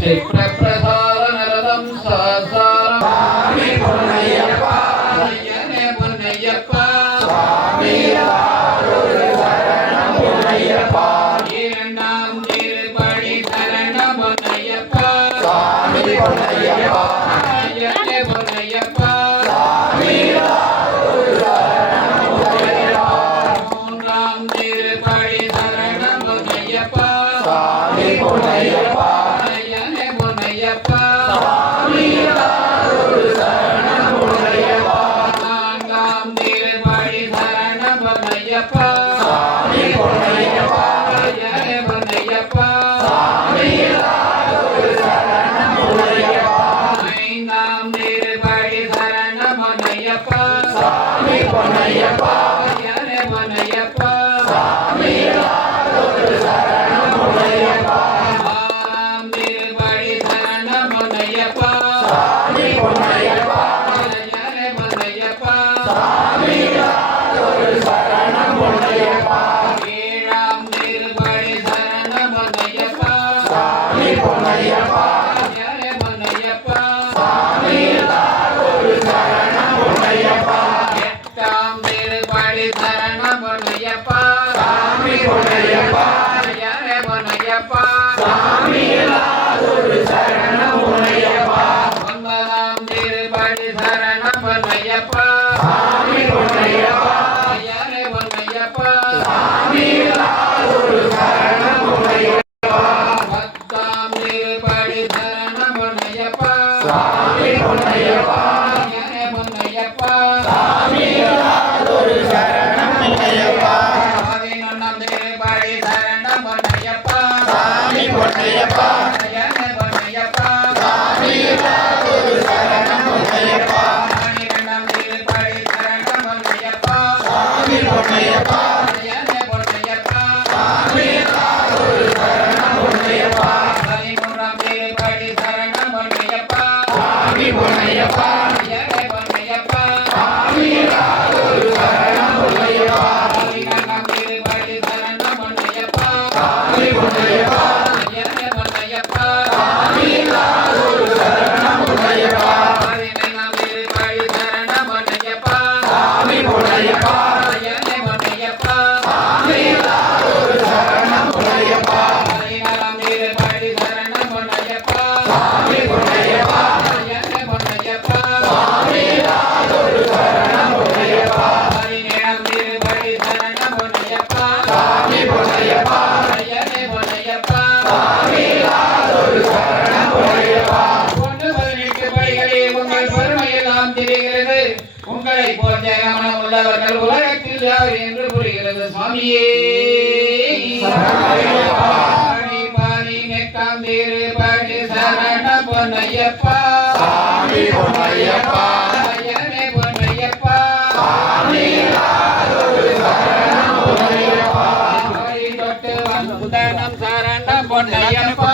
క్షిప్రప్రసారనరదం సహస్రం స్వామి పొన్నయ్యప్ప అయ్యనే పొన్నయ్యప్ప స్వామి శరణం పొన్నయ్యప్ప இரண்டாம் திருப்படி சரணம் பொன்னையப்ப சுவாமி பொன்னையப்ப ஐயனே பொன்னையப்ப சுவாமி சரணம் பொன்னையப்ப மூன்றாம் திருப்படி சரணம் பொன்னையப்ப சுவாமி பொன்னையப்ப ஐயனே பொன்னையப்ப சுவாமி சரணம் பொன்னையப்ப நான்காம் திருப்படி சரணம் பொன்னையப்ப சுவாமி பொன்னையப்ப ஐயனே பொன்னையப்ப சுவாமி சரணம் பொன்னையப்ப ஐந்தாம் திருப்படி சரணம் பொன்னையப்ப சுவாமி பொன்னையப்ப ஐயனே பொன்னையப்ப சுவாமி சரணம் பொன்னையப்ப ஆறாம் திருப்படி சரணம் பொன்னையப்ப சுவாமி பொன்னையப்ப ஐயனே பொன்னையப்ப சுவாமி சரணம் பொன்னையப்ப ஏழாம் திருப்படி சரணம் பொன்னையப்ப சுவாமி பொன்னையப்ப ஐயனே பொன்னையப்ப சுவாமி சரணம் பொன்னையப்ப எட்டாம் திருப்படி சரணம் பொன்னையப்ப சுவாமி பொன்னையப்ப ஐயனே பொன்னையப்ப சுவாமி சரணம் பொன்னையப்ப ஒன்பதாம் திருப்படி சரணம் பொன்னையப்ப சுவாமி பொன்னையப்ப ஐயனே பொன்னையப்ப சுவாமி சரணம் பொன்னையப்ப பத்தாம் திருப்படி சரணம் பொன்னையப்ப சுவாமி பொன்னையப்ப ஐயனே பொன்னையப்ப சுவாமி சரணம் பொன்னையப்ப பதினொன்னாம் திருப்படி சரணம் பொன்னையப்ப சுவாமி பொன்னையப்ப ஐயனே பொன்னையப்ப சுவாமி சரணம் பொன்னையப்ப பன்னிரெண்டாம் திருப்படி சரணம் பொன்னையப்ப சுவாமி பொன்னையப்ப ஐயனே பொன்னையப்ப சுவாமி சரணம் பொன்னையப்ப பதிமூன்றாம் திருப்படி சரணம் பொன்னையப்ப சுவாமி பொன்னையப்ப ஐயனே பொன்னையப்ப சுவாமி சரணம் பொன்னையப்ப பதினான்காம் திருப்படி சரணம் பொன்னையப்ப சுவாமி பொன்னையப்ப ஐயனே பொன்னையப்ப சுவாமி சரணம் பொன்னையப்ப பதினைந்தாம் திருப்படி சரணம் பொன்னையப்ப சுவாமி பொன்னையப்ப ஐயனே பொன்னையப்ப சுவாமி சரணம் பொன்னையப்ப பதினாறாம் திருப்படி சரணம் பொன்னையப்ப சுவாமி பொன்னையப்ப ஐயனே பொன்னையப்ப சுவாமி சரணம் பொன்னையப்ப பதினேழாம் திருப்படி சரணம் பொன்னையப்ப சுவாமி பொன்னையப்ப ஐயனே பொன்னையப்ப சுவாமி சரணம் பொன்னையப்ப ஒன்று 18 படிகளில் உங்கள் பெருமையெல்லாம் தெரிகிறது உங்களை போல் ஜெயமனம் உள்ளவர்கள் உலகத்தில் யார் என்று புரிகிறது சுவாமியே பாடி பாடி நெட்டாம் திருப்படி சரணம் பொன்னையப்பா சுவாமி பொன்னையப்பா ஐயனே பொன்னையப்பா சுவாமி சரணம் பொன்னையப்பா தொட்டு வந்தனம் சரணம் பொன்னையப்பா